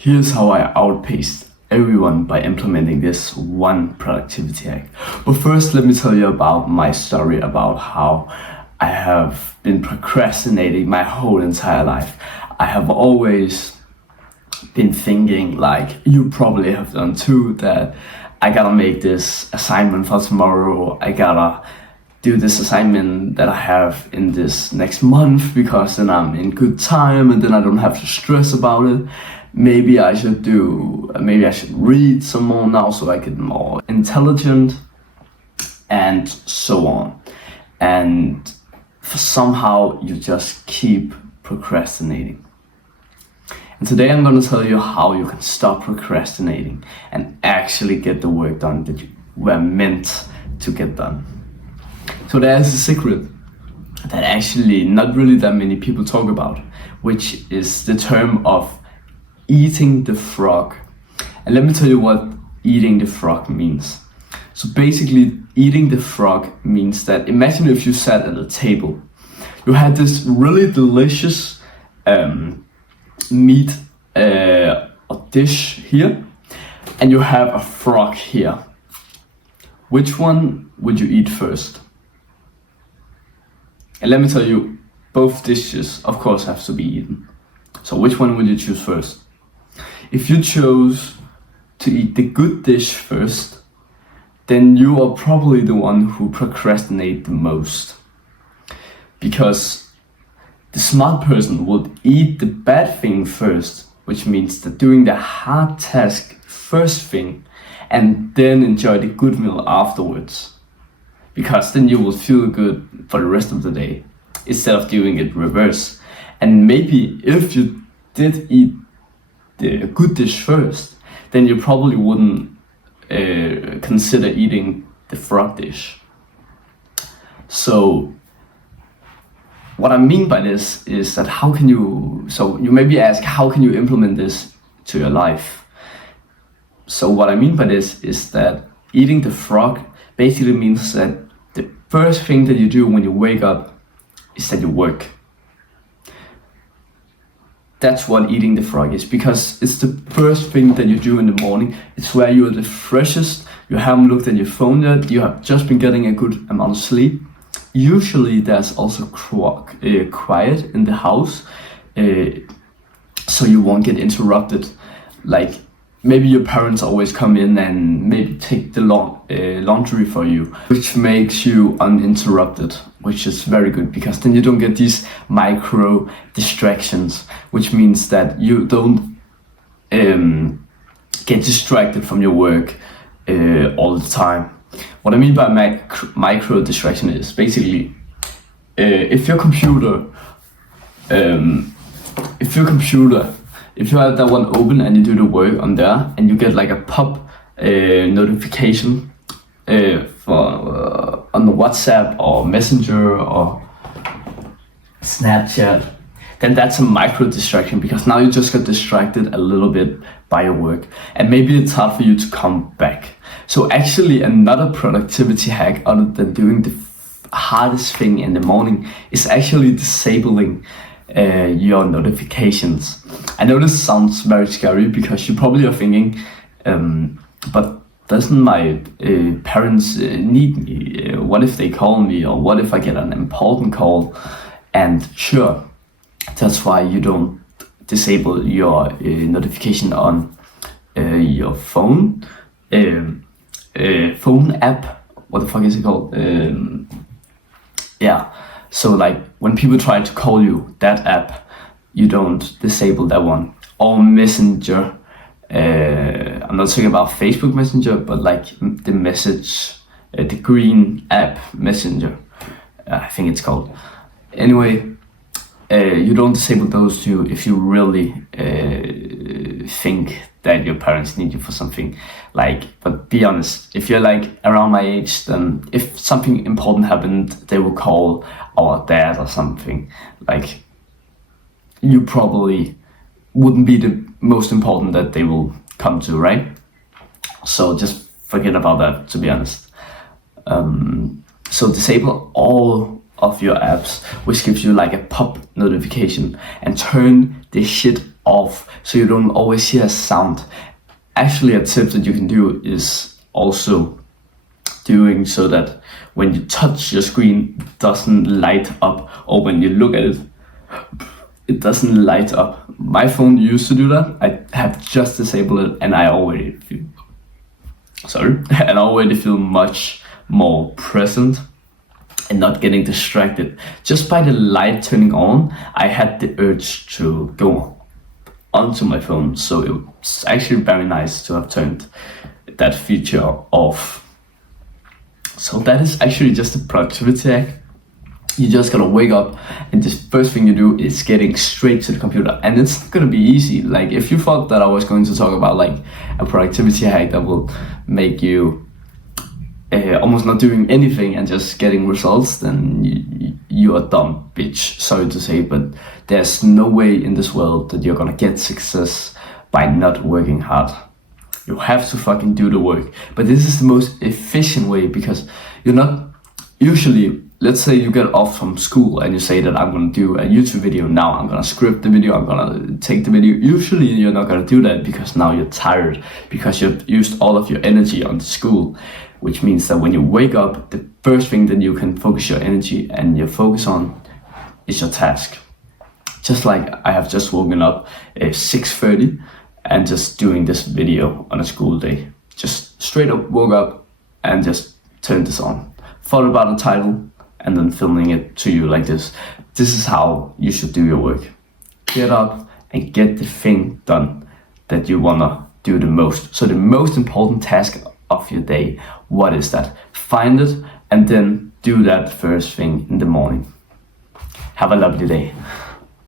Here's how I outpaced everyone by implementing this one productivity hack. But first, let me tell you about my story about how I have been procrastinating my whole entire life. I have always been thinking, like you probably have done too, that I gotta make this assignment for tomorrow. I gotta do this assignment that I have in this next month because then I'm in good time and then I don't have to stress about it. Maybe I should read some more now so I get more intelligent and so on. And somehow you just keep procrastinating. And today I'm going to tell you how you can stop procrastinating and actually get the work done that you were meant to get done. So there's a secret that actually not really that many people talk about, which is the term of eating the frog. And let me tell you what eating the frog means. So basically, eating the frog means that imagine if you sat at a table. You had this really delicious meat or dish here, and you have a frog here. Which one would you eat first? And let me tell you, both dishes, of course, have to be eaten. So which one would you choose first? If you chose to eat the good dish first, then you are probably the one who procrastinate the most. Because the smart person would eat the bad thing first, which means that doing the hard task first thing and then enjoy the good meal afterwards. Because then you will feel good for the rest of the day instead of doing it reverse. And maybe if you did eat the good dish first, then you probably wouldn't consider eating the frog dish. So what I mean by this is that so you maybe ask, how can you implement this to your life? So what I mean by this is that eating the frog basically means that the first thing that you do when you wake up is that you work. That's what eating the frog is, because it's the first thing that you do in the morning. It's where you are the freshest, you haven't looked at your phone yet, you have just been getting a good amount of sleep. Usually there's also quiet in the house, so you won't get interrupted. Like maybe your parents always come in and maybe take the laundry for you, which makes you uninterrupted, which is very good because then you don't get these micro distractions, which means that you don't get distracted from your work all the time. What I mean by micro distraction is basically if you have that one open and you do the work on there and you get like a pop notification for on the WhatsApp or Messenger or Snapchat, then that's a micro distraction because now you just got distracted a little bit by your work and maybe it's hard for you to come back. So actually another productivity hack other than doing the hardest thing in the morning is actually disabling your notifications. I know this sounds very scary because you probably are thinking, but doesn't my parents need me? What if they call me, or what if I get an important call? And sure, that's why you don't disable your notification on your phone app. What the fuck is it called? Yeah. So like when people try to call you, that app, you don't disable that one. Or Messenger. I'm not talking about Facebook Messenger, but like the message, the green app Messenger, I think it's called. Anyway, you don't disable those two if you really think that your parents need you for something. But be honest, if you're like around my age, then if something important happened, they will call our dad or something. Like you probably wouldn't be the most important that they will come to, right? So just forget about that, to be honest. So disable all of your apps, which gives you like a pop notification, and turn the shit off so you don't always hear a sound. Actually, a tip that you can do is also doing so that when you touch your screen, it doesn't light up, or when you look at it, it doesn't light up. My phone used to do that. I have just disabled it, and I already feel much more present and not getting distracted. Just by the light turning on, I had the urge to go onto my phone. So it was actually very nice to have turned that feature off. So that is actually just a productivity hack. You just gotta wake up, and the first thing you do is getting straight to the computer. And it's not gonna be easy. Like, if you thought that I was going to talk about like a productivity hack that will make you almost not doing anything and just getting results, then you are dumb bitch, sorry to say, but there's no way in this world that you're gonna get success by not working hard. You have to fucking do the work. But this is the most efficient way, because you're not usually, let's say you get off from school and you say that I'm gonna do a YouTube video now, I'm gonna script the video, I'm gonna take the video. Usually you're not gonna do that because now you're tired, because you've used all of your energy on the school, which means that when you wake up, the first thing that you can focus your energy and your focus on is your task. Just like I have just woken up at 6:30 and just doing this video on a school day. Just straight up woke up and just turned this on. Thought about the title and then filming it to you like this. This is how you should do your work. Get up and get the thing done that you wanna do the most. So the most important task of your day, what is that? Find it and then do that first thing in the morning. Have a lovely day.